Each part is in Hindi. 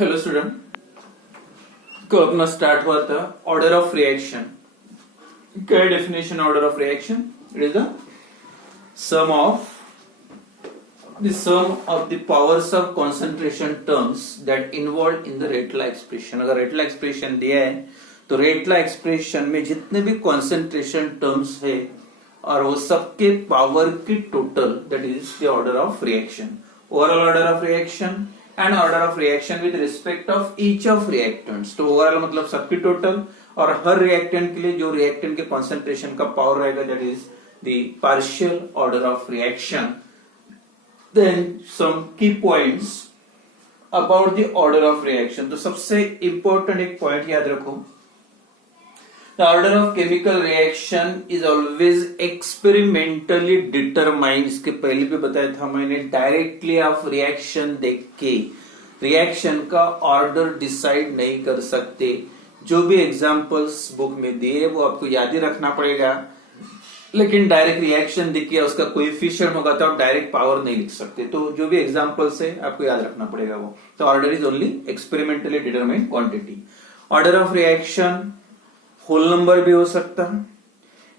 हेलो स्टूडेंट, को अपना स्टार्ट हुआ था ऑर्डर ऑफ रिएक्शन। क्या definition order of reaction? It is the sum of the powers of concentration terms that involve in the rate law expression. अगर रेटला एक्सप्रेशन दिया है तो रेटला एक्सप्रेशन में जितने भी कंसंट्रेशन टर्म्स है और वो सबके पावर की total, that is the order of reaction. Overall order of reaction and order of reaction with respect of each of reactants. तो ओवरऑल मतलब सबकी टोटल और हर रिएक्टेंट के लिए जो रिएक्टेंट के कंसंट्रेशन का पावर रहेगा, that is the partial order of reaction. Then some की points about the order of reaction. तो सबसे इंपॉर्टेंट एक पॉइंट याद रखो, the order of chemical reaction is always experimentally determined। इसके पहले भी बताया था मैंने, डायरेक्टली आप रिएक्शन देख के रिएक्शन का ऑर्डर डिसाइड नहीं कर सकते। जो भी एग्जांपल्स बुक में दिए वो आपको याद ही रखना पड़ेगा, लेकिन डायरेक्ट रिएक्शन देखिए उसका कोएफिशिएंट होगा तो आप डायरेक्ट पावर नहीं लिख सकते। तो जो भी एग्जांपल्स है आपको याद रखना पड़ेगा वो। तो order is only experimentally determined quantity. Order of reaction whole number भी हो सकता है,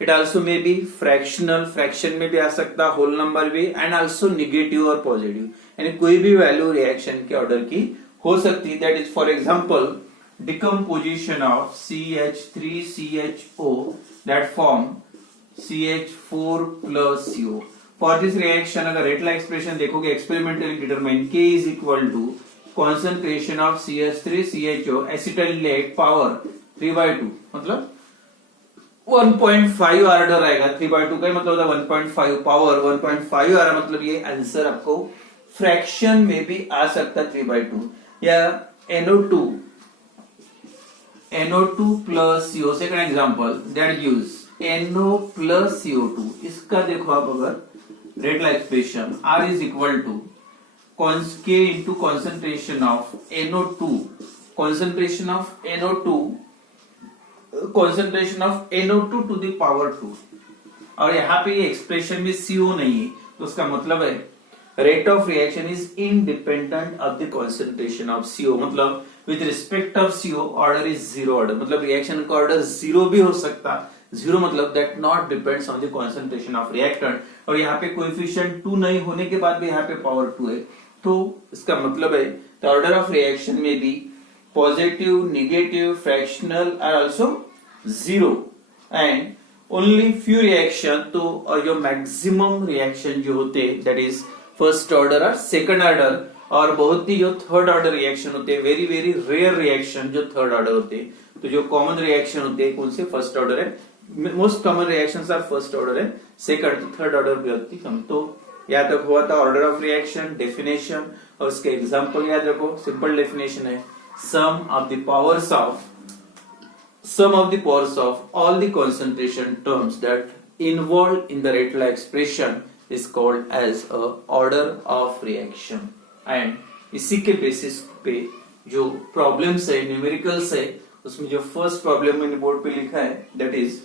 it also may be fractional, fraction में भी आ सकता है, होल नंबर भी, एंड आल्सो निगेटिव और पॉजिटिव, यानी कोई भी वैल्यू रिएक्शन के ऑर्डर की हो सकती है। That is for example decomposition of CH3CHO that form CH4+CO। For this reaction अगर रेटला एक्सप्रेशन देखोगे, experimentally determine K is equal to concentration of CH3CHO acetylate power 3/2, मतलब 1.5 ऑर्डर आएगा। 3/2 का मतलब 1.5 पावर 1.5 आ रहा, मतलब ये आंसर आपको फ्रैक्शन में भी आ सकता 3/2। या NO2 plus CO, second example that gives NO plus CO2। इसका देखो आप अगर rate law expression R is equal to K into concentration of NO2, concentration of NO2 to the power 2, और यहाँ पे ये एक्सप्रेशन में CO नहीं है, तो उसका मतलब है rate of reaction is independent of the concentration of CO। मतलब with respect of CO order is zero order, मतलब रिएक्शन का ऑर्डर जीरो भी हो सकता। जीरो मतलब that not depends on the concentration of reactant, और यहाँ पे कोएफिशिएंट 2 नहीं होने के बाद भी यहाँ पे पावर 2 है। तो इसका मतलब है द ऑर्डर ऑफ रिएक्शन में भी positive, negative, fractional are also zero, and only few reaction तो और जो maximum reaction जो होते that is first order और second order, और बहुत ही जो थर्ड ऑर्डर रिएक्शन होते हैं, वेरी वेरी रेयर रिएक्शन जो थर्ड ऑर्डर होते हैं। तो जो कॉमन रिएक्शन होते हैं कौन से? फर्स्ट ऑर्डर है। Most common reactions are first order है, सेकंड थर्ड ऑर्डर भी होती कम। तो याद तक हुआ था ऑर्डर ऑफ रिएक्शन, डेफिनेशन, और उसके एग्जांपल याद रखो। सिंपल डेफिनेशन है sum of the powers of all the concentration terms that involved in the Rayleigh expression is called as a order of reaction। and इसी के बेसिस पे जो प्रॉब्लम्स है, न्यूमेरिकल्स है, उसमें जो फर्स्ट प्रॉब्लम मैंने बोर्ड पे लिखा है that is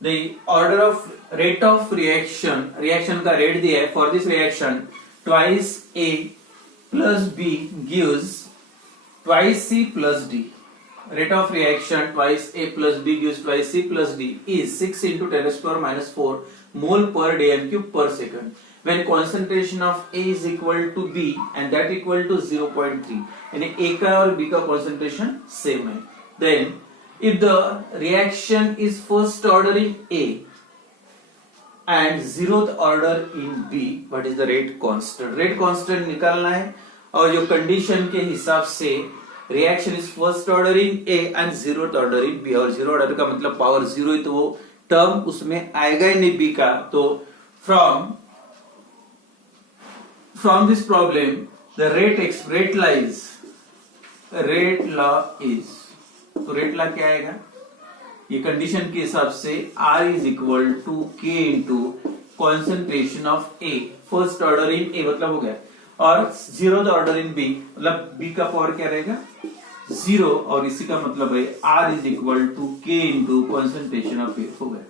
the order of rate of reaction का रेट दिया है। For this reaction twice A plus B gives twice C plus D। Rate of reaction twice A plus B gives twice C plus D is 6 into 10⁻⁴ mole per Dm³ per second when concentration of A is equal to B and that equal to 0.3, यानी A का और B का concentration same है। Then if the reaction is first order in A and zeroth order in B, what is the rate constant? Rate constant निकालना है, और जो कंडीशन के हिसाब से reaction is first order in A and zeroth order in B, और जीरो ऑर्डर का मतलब पावर जीरो है, तो वो टर्म उसमें आएगा ही नहीं बी का। तो from this problem the rate law is, तो रेट लॉ क्या आएगा? ये कंडीशन के हिसाब से R is equal to K into concentration of A, first order in A मतलब हो गया, और जीरो ऑर्डर इन बी मतलब बी का पावर क्या रहेगा? जीरो, और इसी का मतलब है R is equal to K into concentration of A हो गया।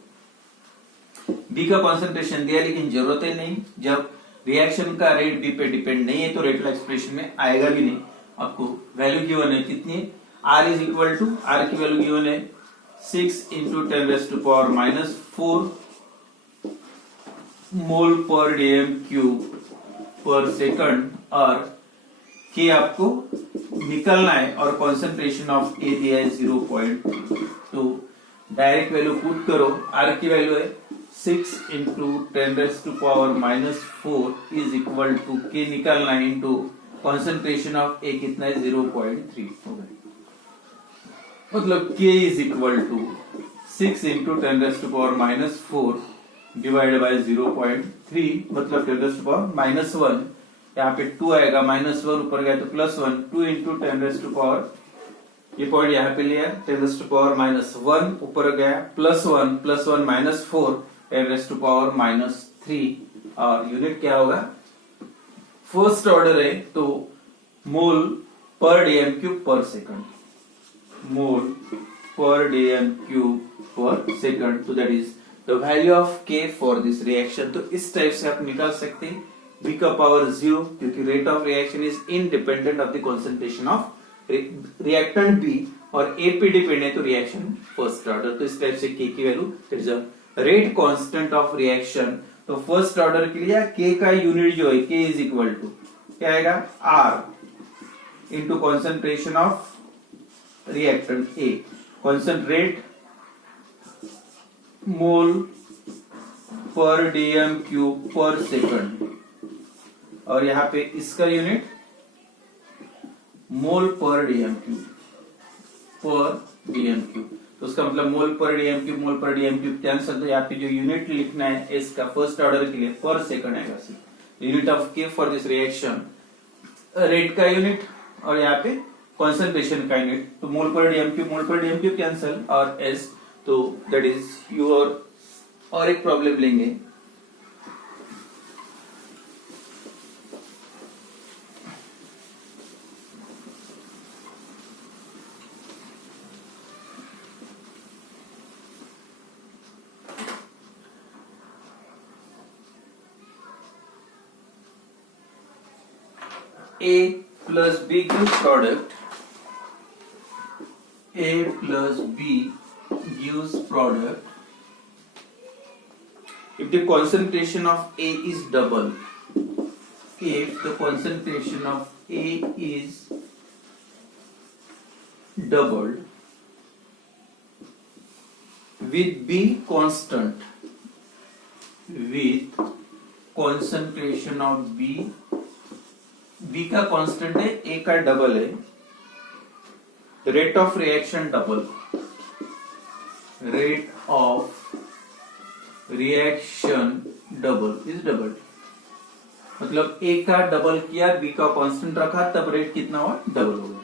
बी का कॉन्सेंट्रेशन दिया लेकिन जरूरत है नहीं, जब रिएक्शन का रेट बी पे डिपेंड नहीं है तो रेटला एक्सप्रेशन में आएगा भी नहीं। आपको वैल्यू गिवन है कितनी, R is equal to, R की वैल्यू गिवन है 6 इंटू 10⁻⁻⁴ मोल पर डीएम क्यूब पर सेकंड, और के आपको निकलना है और कॉन्सेंट्रेशन ऑफ ए दिया है 0.2। डायरेक्ट वैल्यू पुट करो, आर की वैल्यू है 6 इंटू 10⁻⁻⁴ इज इक्वल टू के निकालना है इंटू कॉन्सेंट्रेशन ऑफ ए कितना है 0.3 होगा, मतलब K is equal to 6 into 10⁻⁻⁴ divide by 0.3, मतलब 10⁻⁻1, यहाँ पे 2 आएगा, -1 ऊपर गया तो +1, 2 इंटू 10⁻, ये पॉइंट यहाँ पे लिया 10⁻⁻1 ऊपर गया +1 +1 -4 10⁻⁻3, और यूनिट क्या होगा, फर्स्ट ऑर्डर है तो मोल पर डीएम क्यूब पर सेकंड, मोल पर डीएम क्यूब पर सेकंड, तो that is the value of के फॉर दिस रिएक्शन। तो इस टाइप से आप निकाल सकते हैं b का पावर 0, क्योंकि rate of reaction is independent of the concentration of reactant B, और ए पे डिपेंड है तो रिएक्शन फर्स्ट ऑर्डर। तो इस टाइप से के की value is a rate constant of reaction. तो फर्स्ट ऑर्डर के लिए के का यूनिट जो है के इज इक्वल टू क्या आएगा, R into concentration of reactant A, concentrate mole पर डीएम क्यूब पर सेकंड, और यहाँ पे इसका यूनिट मोल पर डीएम क्यूब, तो उसका मतलब मोल पर डीएम क्यूब कैंसल, तो यहाँ पे जो यूनिट लिखना है इसका फर्स्ट ऑर्डर के लिए पर सेकंड आएगा, यूनिट ऑफ के फॉर दिस रिएक्शन, रेट का यूनिट और यहाँ पे कॉन्सेंट्रेशन का यूनिट, तो मोल पर डीएम क्यूब कैंसल और एस, तो दैट इज योर। और एक प्रॉब्लम लेंगे, A plus B gives product. A plus B gives product if the concentration of A is double. If the concentration of A is doubled with B constant, with concentration of B का कांस्टेंट है, A का डबल है, rate of reaction double, rate of reaction double is double, मतलब A का डबल किया, B का कांस्टेंट रखा, तब रेट कितना हुआ, डबल हो गया।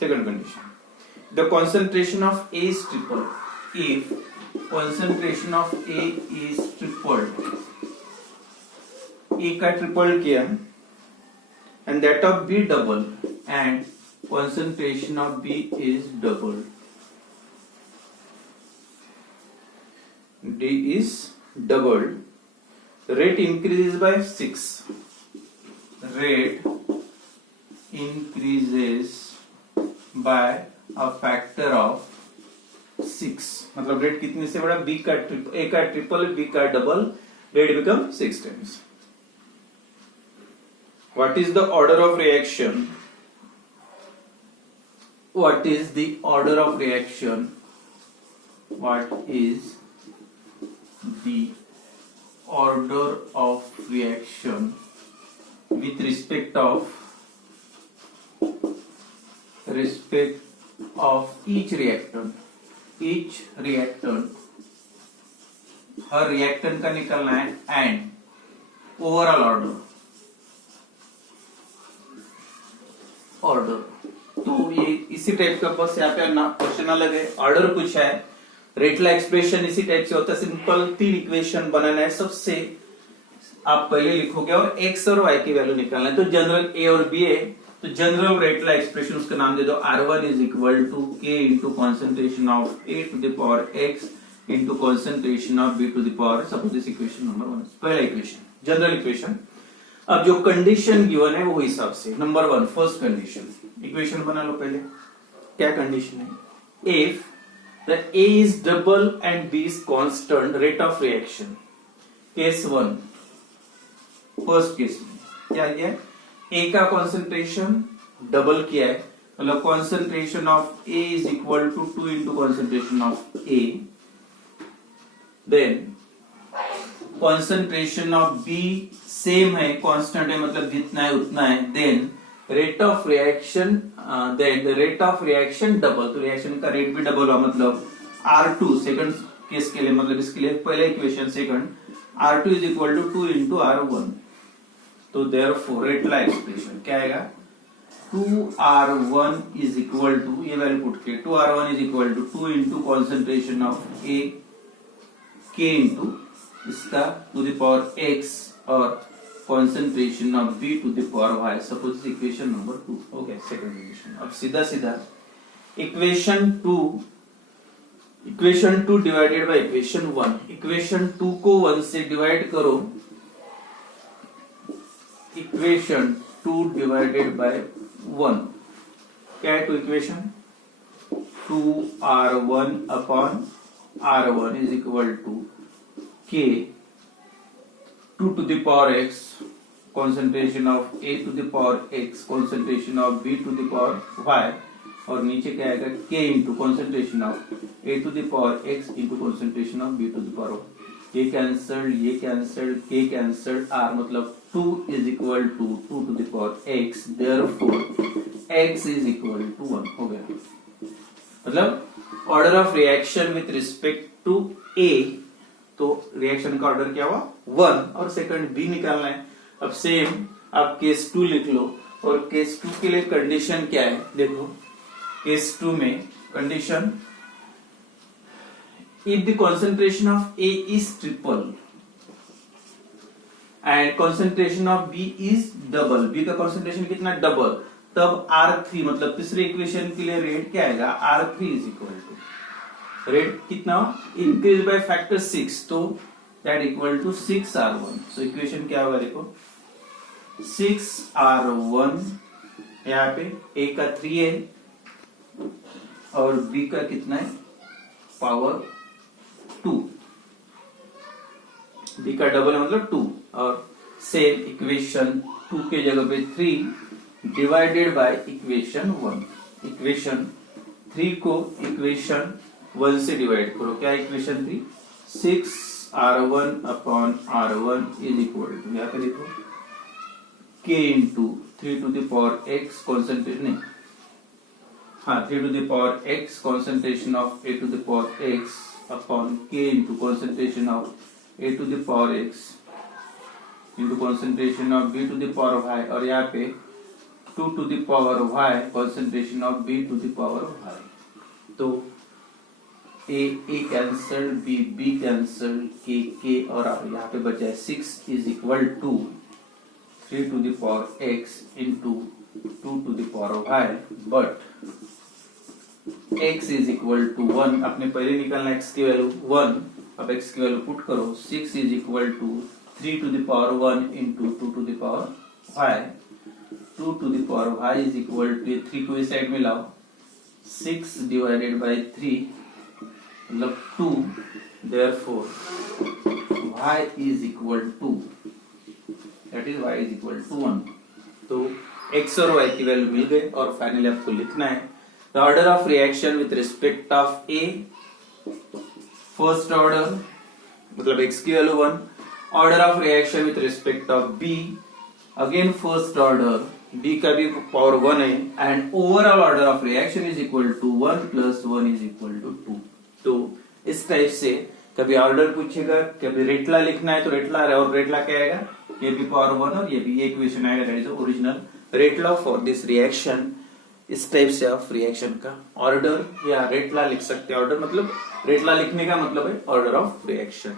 Second condition, the concentration of A is triple. If concentration of A is tripled, A का ट्रिपल किया and that of B double, and concentration of B is double, D is doubled, rate increases by 6, rate increases by a factor of 6, मतलब रेट कितने से बड़ा, B का ट्रिपल, A का ट्रिपल, B का double, rate become 6 times. What is the order of reaction? What is the order of reaction? What is the order of reaction with respect of each reactant? Each reactant, her reactant का निकलना है, and overall ऑर्डर, तो ये इसी टाइप का बस यहाँ पे क्वेश्चन अलग है, ऑर्डर पूछा है, रेटला एक्सप्रेशन इसी टाइप से होता है, सिंपल 3 इक्वेशन बनाना है, सबसे आप पहले लिखोगे और x और y की वैल्यू निकालना है। तो जनरल a और b है, तो जनरल रेटला एक्सप्रेशन उसका नाम दे दो R1 is equal to k into concentration of a to the power x into concentration of b to the power, suppose this equation number 1, पहला इक्वेशन जनरल इक्वेशन। अब जो कंडीशन गिवन है वो हिसाब से, नंबर 1 फर्स्ट कंडीशन, इक्वेशन बना लो पहले। क्या कंडीशन है? If the A is double and B is constant rate of reaction, case 1 first case में क्या किया है? A का कॉन्सेंट्रेशन डबल किया है, मतलब concentration of A is equal to 2 into concentration of A, then concentration of B same है, कांस्टेंट है, मतलब जितना है उतना है, then rate of reaction, then the rate of reaction double, तो रिएक्शन का रेट भी डबल हुआ, मतलब R2 सेकंड केस के लिए, मतलब इसके लिए पहले equation second, R2 is equal to 2 into R1, तो देयरफॉर रेटला एक्सप्रेशन क्या आएगा? 2R1 इज इक्वल टू, ये वैल्यू पुट किया, 2R1 is equal to 2 into concentration of A K into इसका टू द पावर x और concentration of B to the power y, suppose equation number 2। Okay, second equation. अब सीधा सीधा equation 2 divided by equation 1, equation 2 को 1 से डिवाइड करो, इक्वेशन 2 डिवाइडेड बाय 1 क्या है? To equation 2R1 upon R1 is equal to K 2 to the power x concentration of A to the power x concentration of B to the power y, और नीचे क्या आएगा? K into concentration of A to the power x into concentration of B to the power y। ये कैंसल्ड, ये कैंसल्ड, K कैंसल्ड, R मतलब 2 is equal to 2 to the power x, therefore x is equal to 1 हो गया। मतलब order of reaction with respect to A, तो रिएक्शन का ऑर्डर क्या हुआ? 1, और सेकंड B निकालना है। अब सेम आप केस 2 लिख लो, और केस 2 के लिए कंडीशन क्या है देखो। केस 2 में condition, if the concentration of A is triple and concentration of B is double, B का कॉन्सेंट्रेशन कितना? डबल, तब R3 मतलब तीसरे इक्वेशन के लिए रेट क्या आएगा? R3 is equal to rate कितना? इंक्रीज बाय फैक्टर 6, तो that equal to 6R1। So equation क्या होगा देखो, 6R1, यहाँ पे A का 3 है और B का कितना है? पावर 2, B का डबल है मतलब 2, और सेम इक्वेशन 2 के जगह पे 3 डिवाइडेड बाय इक्वेशन 1। इक्वेशन 3 को इक्वेशन 1 से डिवाइड करो, क्या equation 3? 6R1 upon R1 is equal to, यहाँ पे देखो K into 3 to the power x concentration, नहीं हाँ 3 to the power x concentration of A to the power x upon K into concentration of A to the power x into concentration of B to the power y, और यहाँ पे 2 to the power y concentration of B to the power y। तो A cancel, B cancel, K और यहाँ पे बचा है 6 is equal to 3 to the power x into 2 to the power y, but x is equal to 1, अपने पहले निकालना x की वैल्यू 1, अब x की वैल्यू पुट करो, 6 is equal to 3 to the power 1 into 2 to the power y, 2 to the power y is equal to 3 को इस साइड में लाओ, 6 डिवाइडेड बाय 3 मतलब 2, therefore y is equal to, that is y is equal to 1। तो x और y की वैल्यू मिल गई, और फाइनली आपको लिखना है the order of reaction with respect of A, first order मतलब x की value 1, order of reaction with respect of B, again first order, B का भी पावर 1 है, and overall order of reaction is equal to 1 plus 1 is equal to 2। तो इस टाइप से कभी ऑर्डर पूछेगा, कभी रेटला लिखना है तो रेटला, और रेटला क्या आएगा? ये भी पावर 1 और ये भी, ये इक्वेशन आएगा, that is original rate law for this reaction. इस टाइप से आप रिएक्शन का ऑर्डर या रेटला लिख सकते हैं। ऑर्डर मतलब रेटला लिखने का मतलब है ऑर्डर ऑफ रिएक्शन।